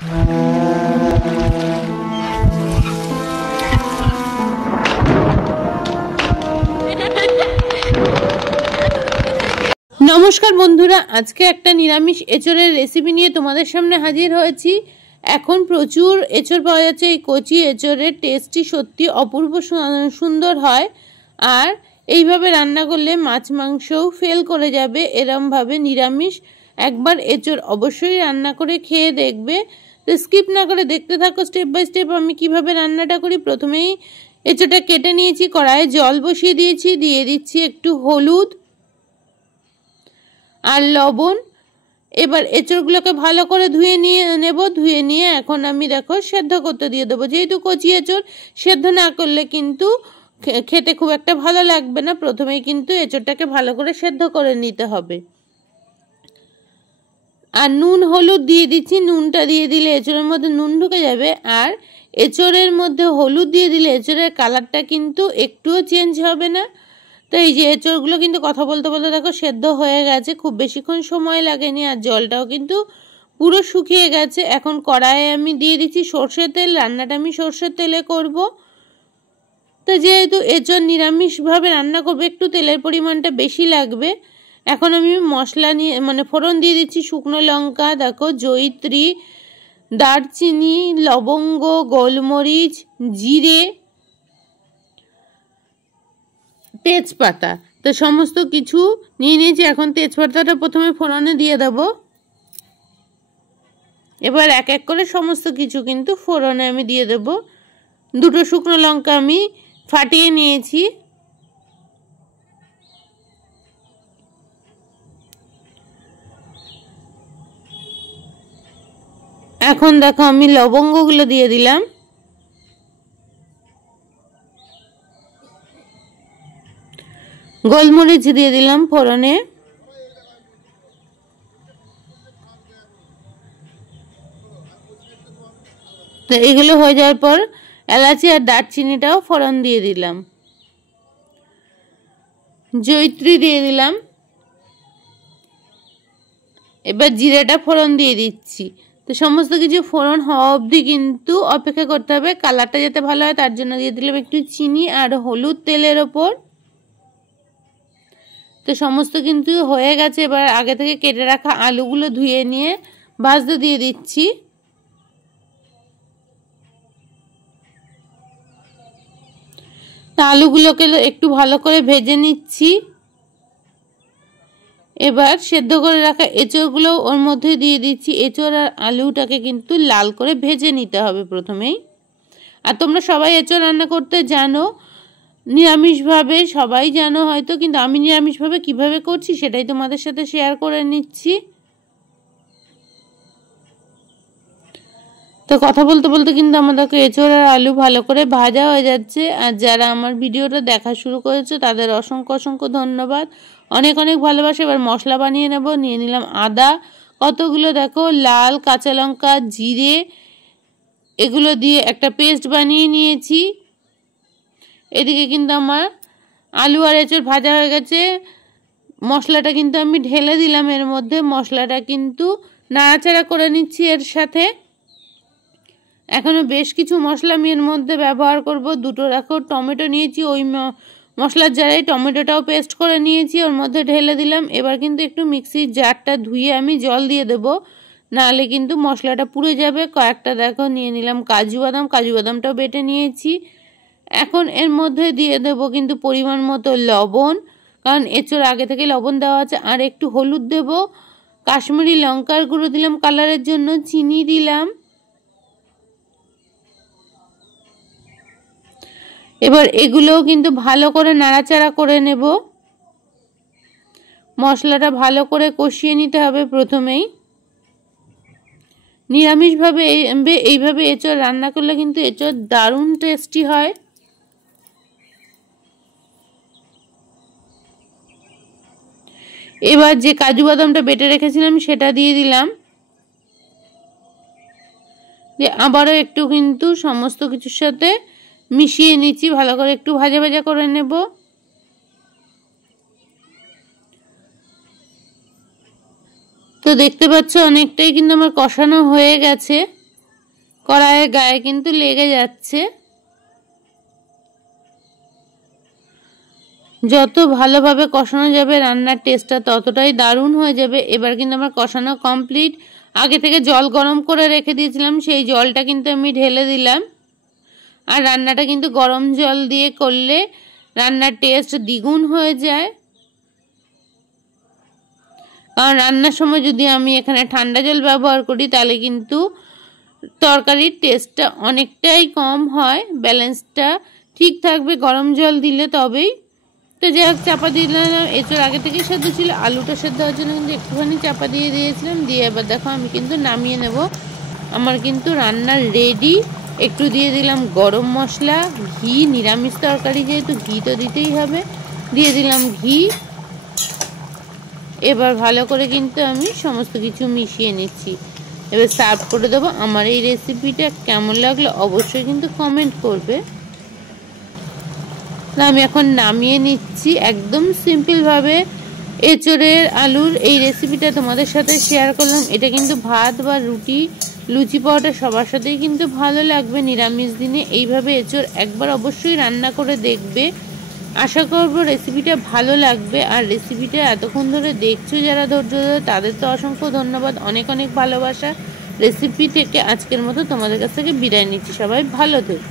নমস্কার বন্ধুরা, আজকে একটা নিরামিষ এঁচড়ের রেসিপি নিয়ে তোমাদের সামনে হাজির হয়েছি। এখন প্রচুর এঁচড় পাওয়া যাচ্ছে। এই কচি এঁচড়ের টেস্টটি সত্যি অপূর্ব সুন্দর হয়, আর এইভাবে রান্না করলে মাছ মাংসও ফেল করে যাবে। এরমভাবে নিরামিষ একবার এঁচড় অবশ্যই রান্না করে খেয়ে দেখবে। তো স্কিপ না করে দেখতে থাকো স্টেপ বাই স্টেপ আমি কিভাবে রান্নাটা করি। প্রথমেই এঁচড়টা কেটে নিয়েছি, কড়াইয়ে জল বসিয়ে দিয়েছি, দিয়ে দিচ্ছি একটু হলুদ আর লবণ। এবার এঁচড়গুলোকে ভালো করে ধুয়ে নিয়ে এখন আমি দেখো সেদ্ধ করতে দিয়ে দেবো। যেহেতু কচি এঁচড়, সেদ্ধ না করলে কিন্তু খেতে খুব একটা ভালো লাগবে না। প্রথমেই কিন্তু এঁচড়টাকে ভালো করে সেদ্ধ করে নিতে হবে। আর নুন হলুদ দিয়ে দিচ্ছি। নুনটা দিয়ে দিলে এঁচড়ের মধ্যে নুন ঢুকে যাবে, আর এঁচড়ের মধ্যে হলুদ দিয়ে দিলে এঁচড়ের কালারটা কিন্তু একটুও চেঞ্জ হবে না। তো এই যে এঁচড়গুলো কিন্তু কথা বলতে বলতে দেখো সেদ্ধ হয়ে গেছে, খুব বেশিক্ষণ সময় লাগেনি, আর জলটাও কিন্তু পুরো শুকিয়ে গেছে। এখন কড়াইয়ে আমি দিয়ে দিচ্ছি সর্ষের তেল। রান্নাটা আমি সর্ষের তেলে করব। তো যেহেতু এঁচড় নিরামিষভাবে রান্না করবো, একটু তেলের পরিমাণটা বেশি লাগবে। এখন আমি মশলা ফোড়ন দিয়ে দিচ্ছি। শুকনো লঙ্কা, দেখো জয়িত্রী, দারচিনি, লবঙ্গ, গোলমরিচ, জিরে, তেজপাতা, তো সমস্ত কিছু নিয়ে নিয়েছি। এখন তেজপাতাটা প্রথমে ফোড়নে দিয়ে দেব। এবার এক এক করে সমস্ত কিছু কিন্তু ফোড়নে আমি দিয়ে দেব। দুটো শুকনো লঙ্কা আমি ফাটিয়ে নিয়েছি। এখন দেখো আমি লবঙ্গগুলো দিয়ে দিলাম। গোলমরিচ দিয়ে দিলাম ফোড়নে। তো এগুলো হয়ে যাওয়ার পর এলাচি আর দারচিনিটাও ফোড়ন দিয়ে দিলাম। জয়িত্রী দিয়ে দিলাম। এবার জিরেটা ফোড়ন দিয়ে দিচ্ছি। তো সমস্ত কিছু ফোড়ন হওয়া অবধি কিন্তু অপেক্ষা করতে হবে, কালারটা যাতে ভালো হয় তার জন্য দিয়ে দিলাম একটু চিনি আর হলুদ তেলের ওপর। তো সমস্ত কিন্তু হয়ে গেছে। এবার আগে থেকে কেটে রাখা আলুগুলো ধুয়ে নিয়ে ভাজতে দিয়ে দিচ্ছি। আলুগুলোকে একটু ভালো করে ভেজে নিচ্ছি। এবার সেদ্ধ করে রাখা এঁচড়গুলো ওর মধ্যে দিয়ে দিচ্ছি। এঁচড় আর আলুটাকে কিন্তু লাল করে ভেজে নিতে হবে প্রথমেই। আর তোমরা সবাই এঁচড় রান্না করতে জানো নিরামিষভাবে, সবাই জানো হয়তো, কিন্তু আমি নিরামিষভাবে কিভাবে করছি সেটাই তোমাদের সাথে শেয়ার করে নিচ্ছি। তো কথা বলতে বলতে কিন্তু আমাদেরকে এঁচড় আর আলু ভালো করে ভাজা হয়ে যাচ্ছে। আর যারা আমার ভিডিওটা দেখা শুরু করেছে তাদের অসংখ্য অসংখ্য ধন্যবাদ, অনেক অনেক ভালোবাসা। এবার মশলা বানিয়ে নেব। নিয়ে নিলাম আদা কতগুলো, দেখো লাল কাঁচা লঙ্কা, জিরে, এগুলো দিয়ে একটা পেস্ট বানিয়ে নিয়েছি। এদিকে কিন্তু আমার আলু আর এঁচড় ভাজা হয়ে গেছে। মশলাটা কিন্তু আমি ঢেলে দিলাম এর মধ্যে। মশলাটা কিন্তু নাড়াচাড়া করে নিচ্ছি এর সাথে। এখনো বেশ কিছু মশলা আমি এর মধ্যে ব্যবহার করব। দুটো দেখো টমেটো নিয়েছি, ওই মশলার জারে টমেটোটাও পেস্ট করে নিয়েছি, ওর মধ্যে ঢেলে দিলাম। এবার কিন্তু একটু মিক্সির জারটা ধুয়ে আমি জল দিয়ে দেবো, নাহলে কিন্তু মশলাটা পুড়ে যাবে। কয়েকটা দেখো নিয়ে নিলাম কাজু বাদাম, কাজু বাদামটাও বেটে নিয়েছি। এখন এর মধ্যে দিয়ে দেবো কিন্তু পরিমাণ মতো লবণ, কারণ এঁচড় আগে থেকে লবণ দেওয়া আছে। আর একটু হলুদ দেব, কাশ্মীরি লঙ্কার গুঁড়ো দিলাম কালারের জন্য, চিনি দিলাম। এবার এগুলোও কিন্তু ভালো করে নাড়াচাড়া করে নেব। মশলাটা ভালো করে কষিয়ে নিতে হবে প্রথমেই। নিরামিষভাবে এইভাবে এঁচড় রান্না করলে কিন্তু এঁচড় দারুণ টেস্টি হয়। এবার যে কাজু বাদামটা বেটে রেখেছিলাম সেটা দিয়ে দিলাম। দিয়ে আবারও একটু কিন্তু সমস্ত কিছুর সাথে মিশিয়ে নিচ্ছি, ভালো করে একটু ভাজা ভাজা করে নেব। তো দেখতে পাচ্ছ অনেকটাই কিন্তু আমার কষানো হয়ে গেছে। কড়াইয়ের গায়ে কিন্তু লেগে যাচ্ছে। যত ভালোভাবে কষানো যাবে রান্নার টেস্টটা ততটাই দারুণ হয়ে যাবে। এবার কিন্তু আমার কষানো কমপ্লিট। আগে থেকে জল গরম করে রেখে দিয়েছিলাম, সেই জলটা কিন্তু আমি ঢেলে দিলাম। আর রান্নাটা কিন্তু গরম জল দিয়ে করলে রান্নার টেস্ট দ্বিগুণ হয়ে যায়। কারণ রান্নার সময় যদি আমি এখানে ঠান্ডা জল ব্যবহার করি তাহলে কিন্তু তরকারির টেস্টটা অনেকটাই কম হয়, ব্যালেন্সটা ঠিক থাকবে গরম জল দিলে তবেই। তো যাই হোক, চাপা দিয়ে দিলাম। এঁচোড় আগে থেকেই সেদ্ধ ছিল, আলুটা সেদ্ধ হওয়ার জন্য কিন্তু একটুখানি চাপা দিয়ে দিয়েছিলাম। দিয়ে এবার দেখো আমি কিন্তু নামিয়ে নেব। আমার কিন্তু রান্নার রেডি। একটু দিয়ে দিলাম গরম মশলা, ঘি, নিরামিষ তরকারি যেহেতু ঘি তো দিতেই হবে, দিয়ে দিলাম ঘি। এবার ভালো করে কিন্তু আমি সমস্ত কিছু মিশিয়ে নিচ্ছি। এবার সার্ভ করে দেবো। আমার এই রেসিপিটা কেমন লাগলো অবশ্যই কিন্তু কমেন্ট করবে। আমি এখন নামিয়ে নিচ্ছি। একদম সিম্পলভাবে এঁচোড়ের আলুর এই রেসিপিটা তোমাদের সাথে শেয়ার করলাম। এটা কিন্তু ভাত বা রুটি, লুচি, পরোটা সবার সাথেই কিন্তু ভালো লাগবে। নিরামিষ দিনে এইভাবে এঁচোড় একবার অবশ্যই রান্না করে দেখবে। আশা করব রেসিপিটা ভালো লাগবে। আর রেসিপিটা এতক্ষণ ধরে দেখছো যারা ধৈর্য ধরে, তাদের তো অসংখ্য ধন্যবাদ, অনেক অনেক ভালোবাসা। রেসিপি থেকে আজকের মতো তোমাদের কাছ থেকে বিদায় নিচ্ছি। সবাই ভালো থেকো।